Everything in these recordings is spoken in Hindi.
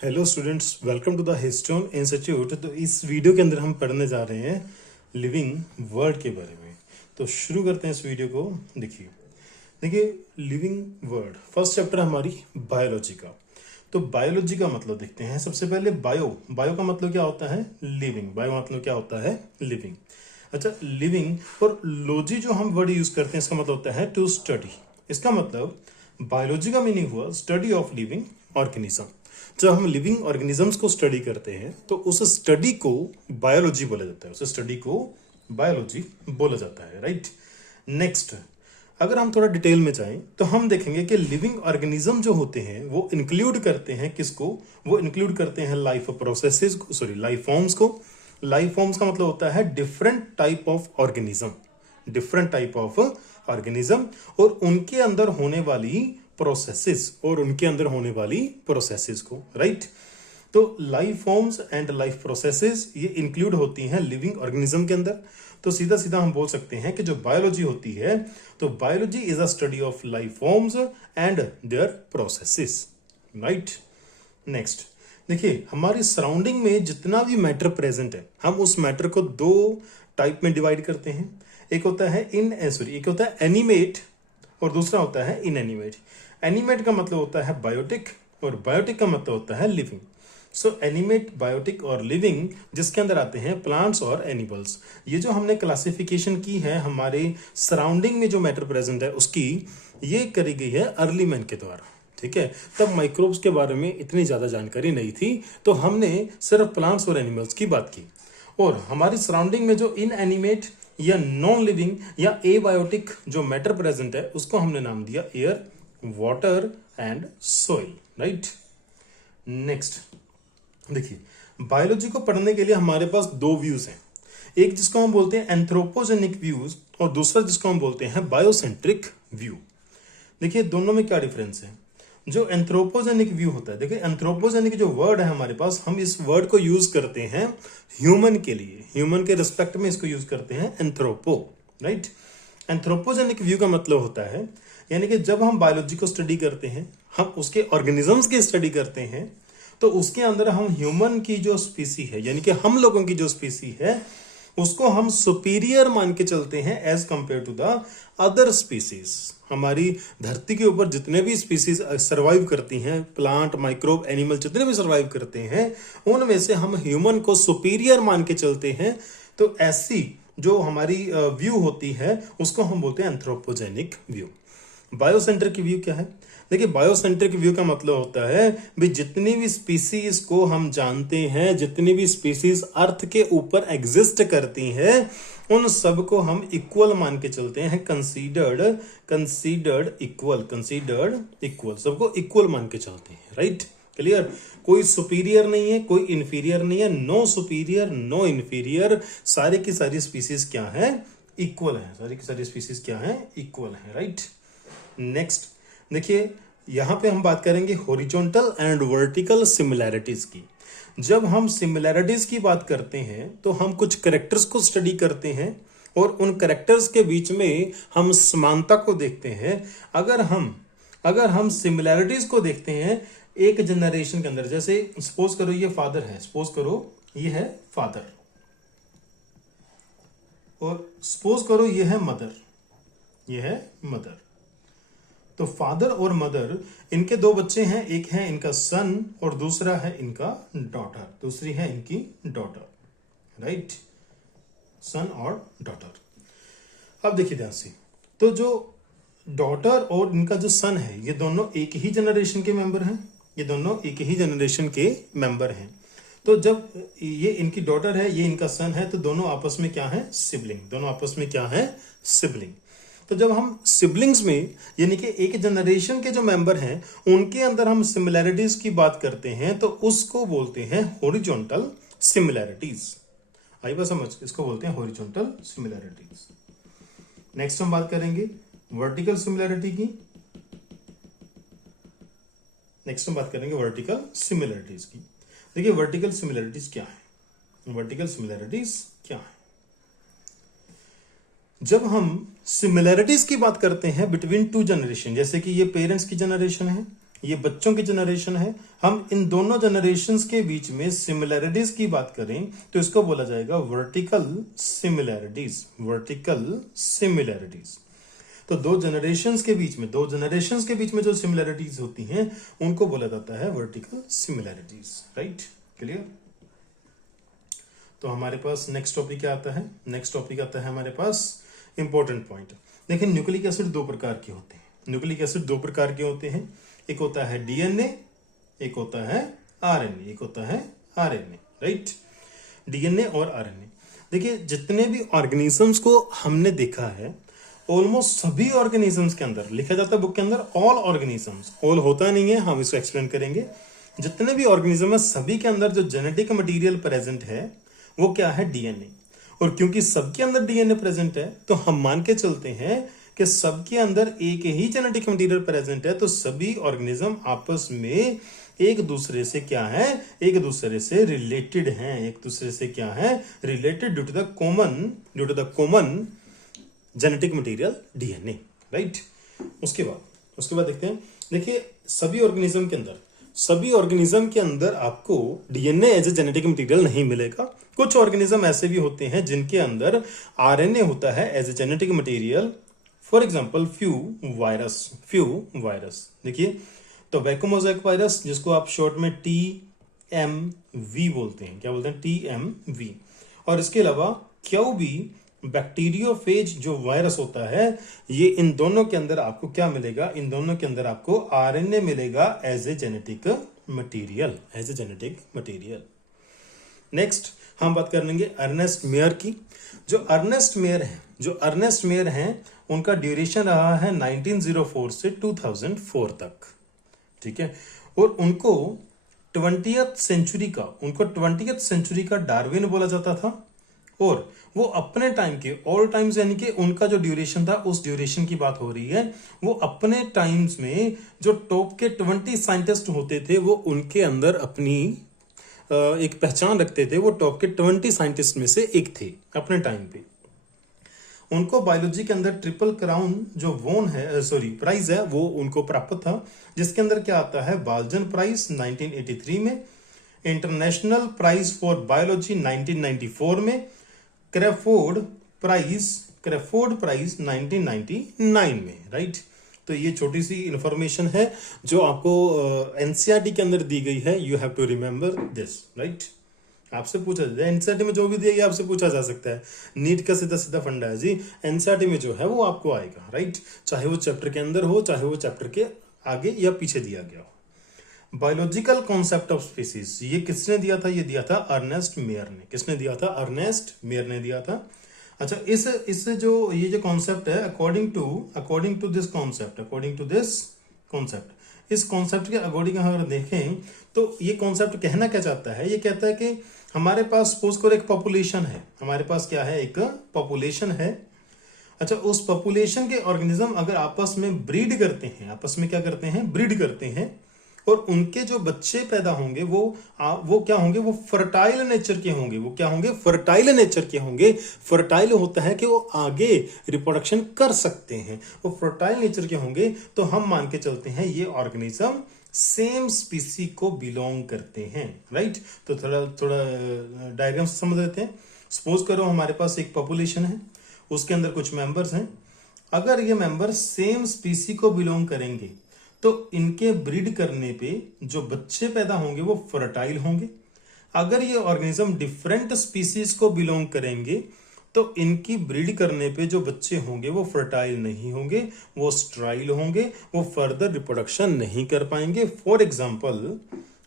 Hello students, welcome to the Histone institute. तो इस वीडियो के अंदर हम पढ़ने जा रहे हैं लिविंग वर्ड के बारे में। तो शुरू करते हैं इस वीडियो को। देखिए देखिए लिविंग वर्ड, फर्स्ट चैप्टर हमारी बायोलॉजी का। तो बायोलॉजी का मतलब देखते हैं। सबसे पहले बायो का मतलब क्या होता है? लिविंग। बायो मतलब क्या होता है? लिविंग। अच्छा, लिविंग और लॉजी जो हम वर्ड यूज करते हैं इसका मतलब होता है टू स्टडी। इसका मतलब बायोलॉजी का मीनिंग हुआ स्टडी ऑफ लिविंग ऑर्गेनिज्म। जब हम लिविंग ऑर्गेनिजम्स को स्टडी करते हैं तो उस स्टडी को बायोलॉजी बोला जाता है। उस स्टडी को बायोलॉजी बोला जाता है, राइट। नेक्स्ट, अगर हम थोड़ा डिटेल में जाएं तो हम देखेंगे कि लिविंग ऑर्गेनिज्म जो होते हैं वो इंक्लूड करते हैं किसको? वो इंक्लूड करते हैं लाइफ प्रोसेसेस को, सॉरी लाइफ फॉर्म्स को। लाइफ फॉर्म्स का मतलब होता है different type of organism, different type of organism और उनके अंदर होने वाली प्रोसेसेस को, राइट। तो life forms and life processes ये इंक्लूड होती हैं लिविंग ऑर्गेनिज्म के अंदर। तो सीधा सीधा हम बोल सकते हैं कि जो बायोलॉजी होती है, तो biology is a study of life forms and there processes, right. Next, देखिए हमारी सराउंडिंग में जितना भी मैटर प्रेजेंट है, हम उस मैटर को दो टाइप में डिवाइड करते हैं। एक होता है एक होता है एनिमेट और दूसरा होता है इनएनिमेट। एनिमेट का मतलब होता है बायोटिक और बायोटिक का मतलब होता है लिविंग। सो एनिमेट, बायोटिक और लिविंग, जिसके अंदर आते हैं प्लांट्स और एनिमल्स। ये जो हमने क्लासिफिकेशन की है हमारे सराउंडिंग में जो मैटर प्रेजेंट है उसकी, ये करी गई है अर्ली मैन के द्वारा, ठीक है। तब माइक्रोब्स के बारे में इतनी ज़्यादा जानकारी नहीं थी, तो हमने सिर्फ प्लांट्स और एनिमल्स की बात की। और हमारी सराउंडिंग में जो इनएनिमेट या नॉन लिविंग या एबायोटिक जो मैटर प्रेजेंट है उसको हमने नाम दिया air, water and soil, right. Next, देखिए बायोलॉजी को पढ़ने के लिए हमारे पास दो व्यूज हैं। एक जिसको हम बोलते हैं एंथ्रोपोजेनिक व्यूज और दूसरा जिसको हम बोलते हैं बायोसेंट्रिक व्यू। देखिए दोनों में क्या डिफरेंस है। जो एंथ्रोपोजेनिक व्यू होता है, देखिए एंथ्रोपोजेनिक जो वर्ड है हमारे पास, हम इस वर्ड को यूज करते हैं ह्यूमन के लिए, ह्यूमन के रिस्पेक्ट में इसको यूज करते हैं एंथ्रोपो, राइट। एंथ्रोपोजेनिक व्यू का मतलब होता है, यानी कि जब हम बायोलॉजी को स्टडी करते हैं, हम उसके ऑर्गेनिजम्स की स्टडी करते हैं, तो उसके अंदर हम ह्यूमन की जो स्पीसी है, यानी कि हम लोगों की जो स्पीसी है, उसको हम सुपीरियर मान के चलते हैं as compare to the other species. हमारी धरती के ऊपर जितने भी स्पीसीज सर्वाइव करती हैं, प्लांट, माइक्रोब, एनिमल जितने भी सर्वाइव करते हैं, उनमें से हम ह्यूमन को सुपीरियर मान के चलते हैं। तो ऐसी जो हमारी व्यू होती है उसको हम बोलते हैं एंथ्रोपोजेनिक व्यू। बायोसेंट्रिक व्यू क्या है? देखिए बायोसेंट्रिक व्यू का मतलब होता है भी जितनी भी स्पीसीज को हम जानते हैं, जितनी भी स्पीसीज अर्थ के ऊपर एग्जिस्ट करती हैं, उन सबको हम इक्वल मान के चलते हैं, कंसीडर्ड इक्वल, सबको इक्वल मान के चलते हैं, राइट। क्लियर? कोई सुपीरियर नहीं है, कोई इंफीरियर नहीं है, नो सुपीरियर नो इंफीरियर, सारी की सारी स्पीसीज क्या है? इक्वल है। सारी की सारी स्पीसीज क्या है? इक्वल है, राइट। नेक्स्ट, देखिए यहां पे हम बात करेंगे हॉरिजॉन्टल एंड वर्टिकल सिमिलैरिटीज की। जब हम सिमिलैरिटीज की बात करते हैं तो हम कुछ कैरेक्टर्स को स्टडी करते हैं और उन कैरेक्टर्स के बीच में हम समानता को देखते हैं। अगर हम सिमिलैरिटीज को देखते हैं एक जनरेशन के अंदर, जैसे सपोज करो ये फादर है, सपोज करो ये है फादर, और सपोज करो ये है मदर। तो फादर और मदर, इनके दो बच्चे हैं, एक है इनका सन और दूसरा है इनका डॉटर, राइट। सन और डॉटर। अब देखिए ध्यान से, तो जो डॉटर और इनका जो सन है, ये दोनों एक ही जनरेशन के मेंबर हैं। तो जब ये इनकी डॉटर है, ये इनका सन है, तो दोनों आपस में क्या है? सिबलिंग। तो जब हम सिबलिंग्स में, यानी कि एक जनरेशन के जो मेंबर हैं, उनके अंदर हम सिमिलैरिटीज की बात करते हैं तो उसको बोलते हैं हॉरिजॉन्टल सिमिलैरिटीज। आई बात समझ? इसको बोलते हैं हॉरिजॉन्टल सिमिलैरिटीज। नेक्स्ट हम बात करेंगे वर्टिकल सिमिलैरिटी की। देखिए वर्टिकल सिमिलैरिटीज क्या है? जब हम सिमिलैरिटीज की बात करते हैं बिटवीन टू जनरेशन, जैसे कि ये पेरेंट्स की जनरेशन है ये बच्चों की जनरेशन है। हम इन दोनों जनरेशन्स के बीच में सिमिलैरिटीज की बात करें तो इसको बोला जाएगा वर्टिकल सिमिलैरिटीज, वर्टिकल सिमिलैरिटीज। तो दो जनरेशन्स के बीच में जो सिमिलैरिटीज होती हैं उनको बोला जाता है वर्टिकल सिमिलैरिटीज, राइट? क्लियर? तो हमारे पास नेक्स्ट टॉपिक क्या आता है? नेक्स्ट टॉपिक आता है हमारे पास इंपॉर्टेंट पॉइंट। देखिए, न्यूक्लिक एसिड दो प्रकार के होते हैं। न्यूक्लिक एसिड दो प्रकार के होते हैं, एक होता है डीएनए, एक होता है आरएनए, एक होता है आरएनए, राइट? डीएनए और आरएनए। देखिए, जितने भी ऑर्गेनिजम्स को हमने देखा है, ऑलमोस्ट सभी ऑर्गेनिजम्स के अंदर लिखा जाता है बुक के अंदर ऑल ऑर्गेनिजम्स, ऑल होता नहीं है, हम इसको एक्सप्लेन करेंगे। जितने भी ऑर्गेनिज्म है सभी के अंदर जो जेनेटिक मटेरियल प्रेजेंट है वो क्या है? डीएनए। और क्योंकि सबके अंदर डीएनए प्रेजेंट है तो हम मान के चलते हैं कि सबके अंदर एक ही जेनेटिक मटेरियल प्रेजेंट है, तो सभी ऑर्गेनिज्म आपस में एक दूसरे से क्या है? एक दूसरे से रिलेटेड हैं। एक दूसरे से क्या है? Related due to the common genetic material DNA, right? उसके बाद देखते हैं। देखिए, सभी ऑर्गेनिज्म के अंदर आपको DNA as a genetic material नहीं मिलेगा। कुछ ऑर्गेनिज्म ऐसे भी होते हैं जिनके अंदर आरएनए होता है as a genetic material. For example few virus. देखिए, तो वैक्यूमोजैक वायरस, जिसको आप शॉर्ट में TMV बोलते हैं, क्या बोलते हैं? TMV। और इसके अलावा क्यूबी बैक्टीरियोफेज जो वायरस होता है, ये इन दोनों के अंदर आपको क्या मिलेगा? इन दोनों के अंदर आपको आरएनए मिलेगा as a genetic material. Next हम बात कर लेंगे अर्नेस्ट मेयर की। जो अर्नेस्ट मेयर हैं उनका ड्यूरेशन रहा है 1904 से 2004 तक, ठीक है? और उनको 20th सेंचुरी का डार्विन बोला जाता था। और वो अपने टाइम के ऑल टाइम्स, यानी कि उनका जो ड्यूरेशन था उस ड्यूरेशन की बात हो रही है, वो अपने टाइम्स में जो टॉप के 20 साइंटिस्ट होते थे वो उनके अंदर अपनी एक पहचान रखते थे। वो टॉप के 20 साइंटिस्ट में से एक थे अपने टाइम पे। उनको बायोलॉजी के अंदर ट्रिपल क्राउन जो प्राइज है वो उनको प्राप्त था, जिसके अंदर क्या आता है? बाल्जन प्राइज 1983 में, इंटरनेशनल प्राइज फॉर बायोलॉजी 1994 में, क्रेफोर्ड प्राइज 1999 में, राइट? तो ये छोटी सी इंफॉर्मेशन है जो आपको एनसीईआरटी के अंदर दी गई है। You have to remember this, right? आपसे पूछा जाए, एनसीईआरटी में जो भी दिया गया आपसे पूछा जा सकता है। नीट का सीधा फंडा है जी, एनसीईआरटी में जो है वो आपको आएगा, राइट? चाहे वो चैप्टर के अंदर हो, चाहे वो चैप्टर के आगे या पीछे दिया गया हो। बायोलॉजिकल कॉन्सेप्ट ऑफ स्पीसीज, ये किसने दिया था? ये दिया था अर्नेस्ट मेयर ने। किसने दिया था? अर्नेस्ट मेयर ने दिया था। अच्छा, इस जो ये जो कॉन्सेप्ट है, अकॉर्डिंग टू दिस कॉन्सेप्ट, इस कॉन्सेप्ट के अकॉर्डिंग अगर देखें तो ये कॉन्सेप्ट कहना क्या चाहता है? ये कहता है कि हमारे पास सपोज करो एक पॉपुलेशन है, हमारे पास क्या है? एक पॉपुलेशन है। अच्छा, उस पॉपुलेशन के ऑर्गेनिज्म अगर आपस में ब्रीड करते हैं, आपस में क्या करते हैं? ब्रीड करते हैं। और उनके जो बच्चे पैदा होंगे वो क्या होंगे? वो फर्टाइल नेचर के होंगे। वो क्या होंगे? फर्टाइल नेचर के होंगे। फर्टाइल होता है कि वो आगे रिप्रोडक्शन कर सकते हैं, वो फर्टाइल नेचर के होंगे। तो हम मान के चलते हैं ये ऑर्गेनिज्म सेम स्पीसी को बिलोंग करते हैं, राइट? तो थोड़ा डायग्राम से समझ लेते हैं। सपोज करो हमारे पास एक पॉपुलेशन है, उसके अंदर कुछ मेंबर्स हैं। अगर ये मेंबर सेम स्पीसी को बिलोंग करेंगे तो इनके ब्रीड करने पे जो बच्चे पैदा होंगे वो फर्टाइल होंगे। अगर ये ऑर्गेनिज्म डिफरेंट स्पीसीज को बिलोंग करेंगे तो इनकी ब्रीड करने पे जो बच्चे होंगे वो फर्टाइल नहीं होंगे, वो स्ट्राइल होंगे, वो फर्दर रिप्रोडक्शन नहीं कर पाएंगे।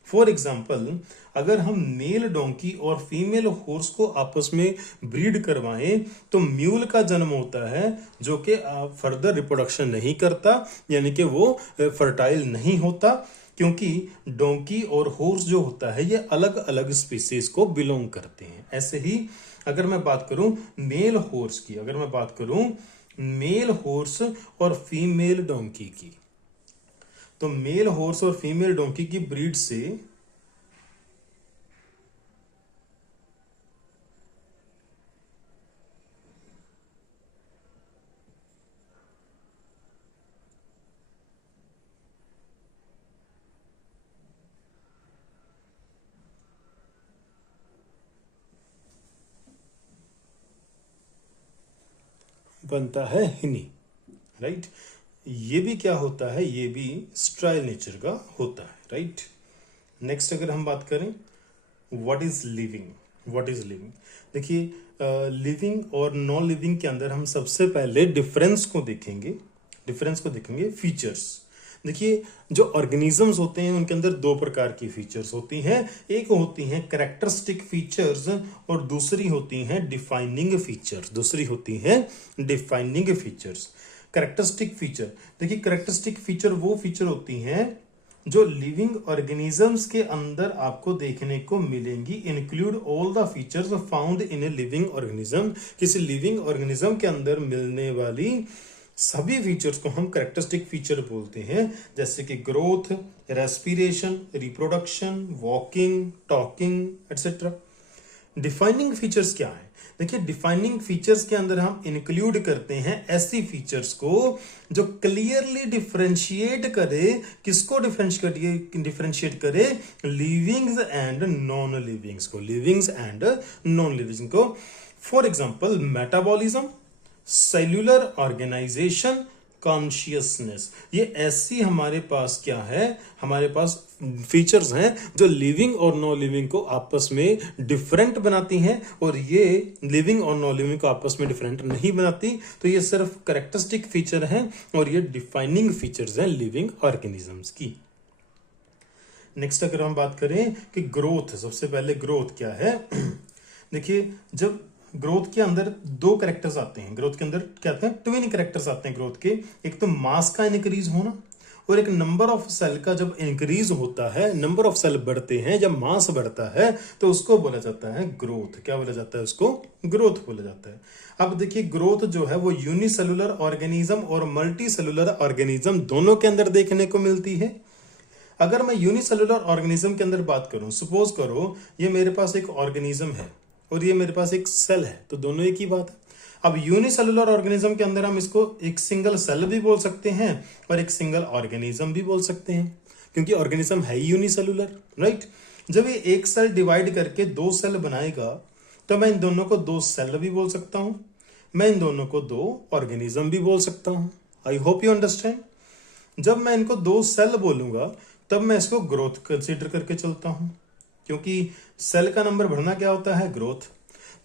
फॉर एग्जाम्पल अगर हम मेल डोंकी और फीमेल हॉर्स को आपस में ब्रीड करवाएं तो म्यूल का जन्म होता है जो कि फर्दर रिप्रोडक्शन नहीं करता, यानी कि वो फर्टाइल नहीं होता, क्योंकि डोंकी और हॉर्स जो होता है ये अलग अलग स्पीसीज को बिलोंग करते हैं। ऐसे ही अगर मैं बात करूं मेल हॉर्स और फीमेल डोंकी की, तो मेल हॉर्स और फीमेल डोंकी की ब्रीड से बनता है हिनी, राइट। ये भी क्या होता है, ये भी स्ट्राइल नेचर का होता है, राइट। नेक्स्ट अगर हम बात करें what is living, what is living, देखिए लिविंग और नॉन लिविंग के अंदर हम सबसे पहले डिफरेंस को देखेंगे, फीचर्स। देखिए जो ऑर्गेनिजम्स होते हैं उनके अंदर दो प्रकार की फीचर्स होती हैं, एक होती हैं कैरेक्टरिस्टिक फीचर्स और दूसरी होती हैं डिफाइनिंग फीचर्स। कैरेक्टरिस्टिक फीचर, देखिए कैरेक्टरिस्टिक फीचर वो फीचर होती हैं जो लिविंग ऑर्गेनिजम्स के अंदर आपको देखने को मिलेंगी। Include all the features found in a living organism, किसी लिविंग ऑर्गेनिज्म के अंदर मिलने वाली सभी फीचर्स को हम कैरेक्टरिस्टिक फीचर बोलते हैं, जैसे कि growth, respiration, reproduction, walking, talking etcetera. Defining features क्या है, देखिए डिफाइनिंग फीचर्स के अंदर हम इंक्लूड करते हैं ऐसी फीचर्स को जो क्लियरली डिफरेंशिएट करे, किसको डिफरेंशिएट करे, लिविंग्स एंड नॉन लिविंग्स को। For example metabolism, cellular organisation, consciousness, ये ऐसी हमारे पास क्या है, हमारे पास फीचर्स हैं जो लिविंग और नॉन लिविंग को आपस में डिफरेंट बनाती हैं, और ये लिविंग और नॉन लिविंग को आपस में डिफरेंट नहीं बनाती। तो ये सिर्फ कैरेक्टरिस्टिक फीचर हैं और ये डिफाइनिंग फीचर्स हैं लिविंग ऑर्गेनिजम्स की। नेक्स्ट अगर हम बात करें कि ग्रोथ, सबसे पहले ग्रोथ क्या है देखिए जब ग्रोथ के अंदर दो कैरेक्टर्स आते हैं, ग्रोथ के अंदर क्या आते हैं, ट्विन कैरेक्टर्स आते हैं ग्रोथ के। एक तो मास का इंक्रीज होना और एक नंबर ऑफ सेल का जब इंक्रीज होता है, नंबर ऑफ सेल बढ़ते हैं, जब मास बढ़ता है तो उसको बोला जाता है ग्रोथ। क्या बोला जाता है, उसको ग्रोथ बोला जाता है। अब देखिए ग्रोथ जो है वो यूनिसेलुलर ऑर्गेनिज्म और मल्टी सेलुलर ऑर्गेनिज्म दोनों के अंदर देखने को मिलती है। अगर मैं यूनिसेलुलर ऑर्गेनिज्म के अंदर बात करूं, सपोज करो ये मेरे पास एक ऑर्गेनिज्म है और ये मेरे पास एक सेल है, तो दोनों एक ही बात है। अब यूनिसेलुलर ऑर्गेनिज्म के अंदर हम इसको एक सिंगल सेल भी बोल सकते हैं और एक सिंगल ऑर्गेनिज्म भी बोल सकते हैं, क्योंकि ऑर्गेनिज्म है ही यूनिसेलुलर, राइट। जब ये एक सेल डिवाइड करके दो सेल बनाएगा तो मैं इन दोनों को दो सेल भी बोल सकता हूं, मैं इन दोनों को दो ऑर्गेनिज्म भी बोल सकता हूं। I hope you understand. जब मैं इनको दो सेल बोलूंगा तब मैं इसको ग्रोथ कंसीडर करके चलता हूं, क्योंकि सेल का नंबर बढ़ना क्या होता है, ग्रोथ।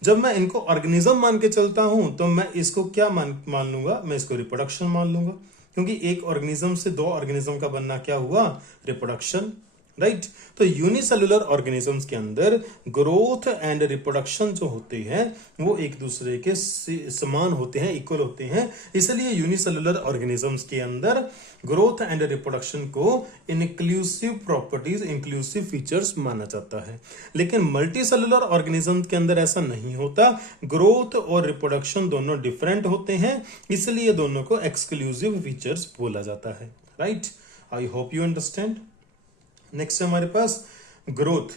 जब मैं इनको ऑर्गेनिज्म मान के चलता हूं तो मैं इसको क्या मान लूंगा, मैं इसको रिप्रोडक्शन मान लूंगा, क्योंकि एक ऑर्गेनिज्म से दो ऑर्गेनिज्म का बनना क्या हुआ, रिप्रोडक्शन, राइट। तो यूनिसेलुलर ऑर्गेनिजम्स के अंदर ग्रोथ एंड रिप्रोडक्शन जो होते हैं वो एक दूसरे के समान होते हैं, इक्वल होते हैं। इसलिए यूनिसेलुलर ऑर्गेनिजम्स के अंदर ग्रोथ एंड रिप्रोडक्शन को इंक्लूसिव प्रॉपर्टीज, इंक्लूसिव फीचर्स माना जाता है। लेकिन मल्टी सेलुलर ऑर्गेनिज्म के अंदर ऐसा नहीं होता, ग्रोथ और रिप्रोडक्शन दोनों डिफरेंट होते हैं, इसलिए दोनों को एक्सक्लूसिव फीचर्स बोला जाता है, right. I hope you understand. Next है हमारे पास ग्रोथ।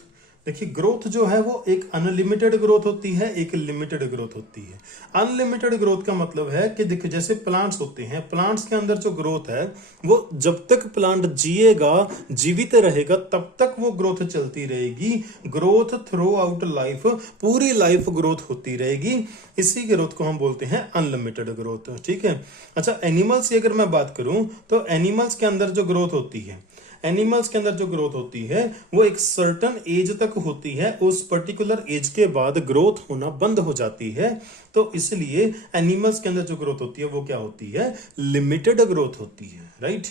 देखिए ग्रोथ जो है वो एक अनलिमिटेड ग्रोथ होती है, एक लिमिटेड ग्रोथ होती है। अनलिमिटेड ग्रोथ का मतलब है कि देखिए जैसे प्लांट्स होते हैं, प्लांट्स के अंदर जो ग्रोथ है वो जब तक प्लांट जिएगा, जीवित रहेगा, तब तक वो ग्रोथ चलती रहेगी। ग्रोथ थ्रू आउट लाइफ, पूरी लाइफ ग्रोथ होती रहेगी। इसी ग्रोथ को हम बोलते हैं अनलिमिटेड ग्रोथ, ठीक है। अच्छा एनिमल्स की अगर मैं बात करूं तो एनिमल्स के अंदर जो ग्रोथ होती है, एनिमल्स के अंदर जो ग्रोथ होती है वो एक सर्टन एज तक होती है, उस पर्टिकुलर एज के बाद ग्रोथ होना बंद हो जाती है। तो इसलिए एनिमल्स के अंदर जो ग्रोथ होती है वो क्या होती है, लिमिटेड ग्रोथ होती है, राइट।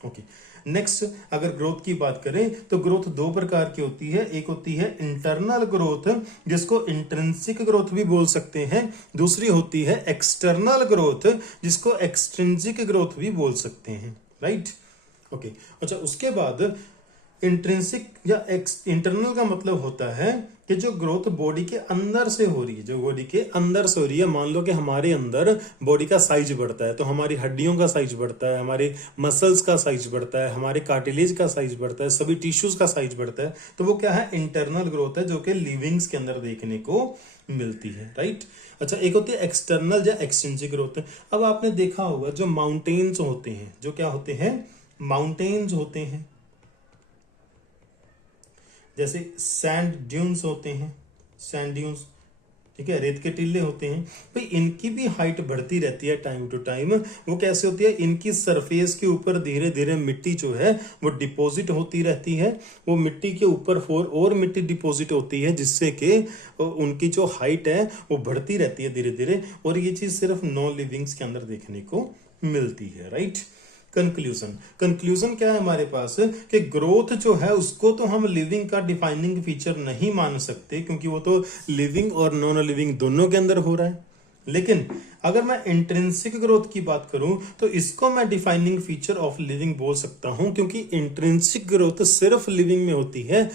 ओके नेक्स्ट अगर ग्रोथ की बात करें तो ग्रोथ दो प्रकार की होती है। एक होती है इंटरनल ग्रोथ जिसको इंट्रिंसिक ग्रोथ भी बोल सकते हैं, दूसरी होती है एक्सटर्नल ग्रोथ जिसको एक्सट्रिंसिक ग्रोथ भी बोल सकते हैं, राइट। ओके अच्छा उसके बाद इंट्रिंसिक या इंटरनल का मतलब होता है कि जो ग्रोथ बॉडी के अंदर से हो रही है, जो बॉडी के अंदर से हो रही है। मान लो कि हमारे अंदर बॉडी का साइज बढ़ता है तो हमारी हड्डियों का साइज बढ़ता है, हमारे मसल्स का साइज बढ़ता है, हमारे कार्टिलेज का साइज बढ़ता है, सभी टिश्यूज का साइज बढ़ता है। तो वो क्या है, इंटरनल ग्रोथ है जो कि लिविंग्स के अंदर देखने को मिलती है, राइट। अच्छा एक होती है एक्सटर्नल या एक्सट्रिंसिक ग्रोथ। अब आपने देखा होगा जो माउंटेन्स होते हैं, जो क्या होते हैं, माउंटेन्स होते हैं, जैसे सैंड ड्यून्स होते हैं, सैंड ड्यून्स, ठीक है, रेत के टीले होते हैं भाई, इनकी भी हाइट बढ़ती रहती है टाइम टू टाइम। वो कैसे होती है, इनकी सरफेस के ऊपर धीरे धीरे मिट्टी जो है वो डिपॉजिट होती रहती है, वो मिट्टी के ऊपर और मिट्टी डिपॉजिट होती है, जिससे कि उनकी जो हाइट है वो बढ़ती रहती है धीरे धीरे। और ये चीज सिर्फ नॉन लिविंग्स के अंदर देखने को मिलती है, राइट। कंक्लूजन क्या है हमारे पास कि ग्रोथ जो है उसको तो हम लिविंग का डिफाइनिंग फीचर नहीं मान सकते, क्योंकि वो तो लिविंग और नॉन लिविंग दोनों के अंदर हो रहा है। लेकिन अगर मैं इंट्रिंसिक ग्रोथ की बात करूं तो इसको मैं डिफाइनिंग फीचर ऑफ लिविंग बोल सकता हूं, क्योंकि इंट्रिंसिक ग्रोथ सिर्फ लिविंग में होती है,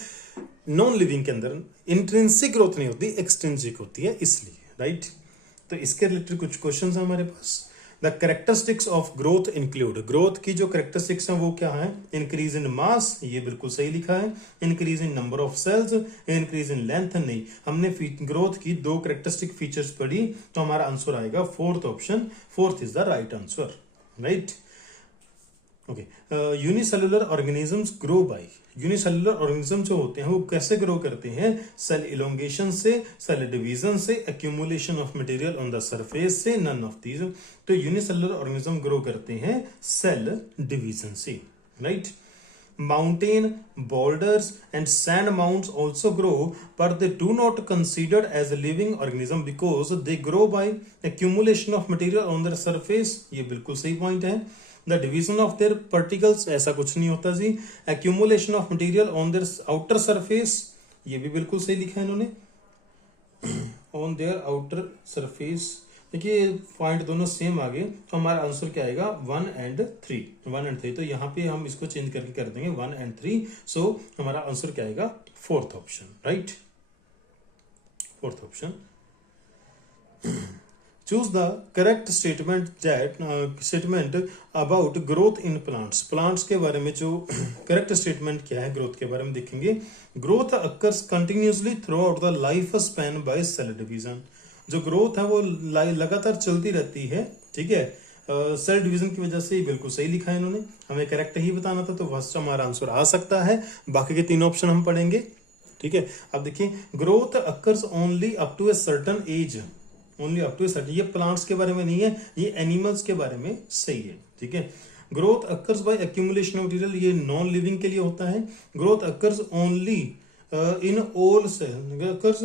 नॉन लिविंग के अंदर इंट्रिंसिक ग्रोथ नहीं होती, एक्सट्रिंसिक होती है, इसलिए, राइट। तो इसके रिलेटेड कुछ क्वेश्चन है हमारे पास। The characteristics of growth include, growth की जो कैरेक्टरिस्टिक्स हैं वो क्या है, इंक्रीज इन मास, ये बिल्कुल सही लिखा है, increase in number of cells, increase in length नहीं। हमने ग्रोथ की दो कैरेक्टरिस्टिक फीचर्स पढ़ी, तो हमारा आंसर आएगा fourth option, fourth is the right answer, right. Okay, unicellular organisms grow by, unicellular organism जो होते हैं वो कैसे ग्रो करते हैं, सेल इलोंगेशन से, सेल डिवीजन से, accumulation of material on the surface से, नन ऑफ दीज। तो यूनिसेलुलर ऑर्गेनिज्म ग्रो करते हैं सेल डिवीजन से, right. Mountain, boulders and sand mounds also grow, but they do not considered as a living organism because they grow by accumulation of material on their surface, ये बिल्कुल सही पॉइंट है। The division of their particles, ऐसा कुछ नहीं होता जी। Accumulation of material on their outer surface, ये भी बिल्कुल सही लिखा है इन्होंने, ऑन देयर आउटर सरफेस। देखिए पॉइंट दोनों सेम आ गए, तो हमारा आंसर क्या आएगा 1 and 3, 1 and 3। तो यहाँ पे हम इसको चेंज करके कर देंगे 1 and 3। सो हमारा आंसर क्या आएगा, fourth option, right, fourth option. Choose the correct statement about growth in plants, plants के बारे में जो करेक्ट स्टेटमेंट क्या है ग्रोथ के बारे में देखेंगे। Growth occurs continuously throughout the life span by cell division, जो ग्रोथ है वो लगातार चलती रहती है, ठीक है, सेल डिवीजन की वजह से। ही बिल्कुल सही लिखा है इन्होंने, हमें करेक्ट ही बताना था, तो फर्स्ट हमारा आंसर आ सकता है। बाकी के तीन ऑप्शन हम पढ़ेंगे, ठीक है। अब देखिए, growth occurs only up to a certain age, only up to a certain, ये प्लांट्स के बारे में नहीं है, ये एनिमल्स के बारे में सही है, ठीक है। Growth occurs by accumulation of material, ये नॉन लिविंग के लिए होता है। Growth occurs only in all cell, occurs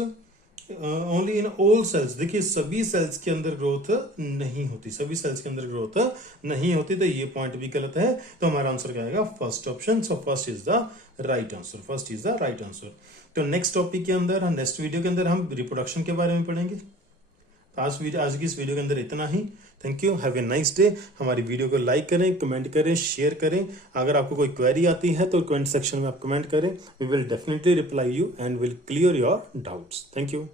only in all cells, देखिए सभी सेल्स के अंदर ग्रोथ नहीं होती, सभी सेल्स के अंदर ग्रोथ नहीं होती, तो ये पॉइंट भी गलत है। तो हमारा आंसर क्या आएगा, first option. So first is the right answer, first is the right answer. तो नेक्स्ट टॉपिक के अंदर, नेक्स्ट वीडियो के अंदर हम रिप्रोडक्शन के बारे में पढ़ेंगे। आज की इस वीडियो के अंदर इतना ही। Thank you, have a nice day. हमारी वीडियो को लाइक करें, कमेंट करें, शेयर करें। अगर आपको कोई क्वेरी आती है तो कमेंट सेक्शन में आप कमेंट करें, we will definitely reply you and will clear your doubts. Thank you.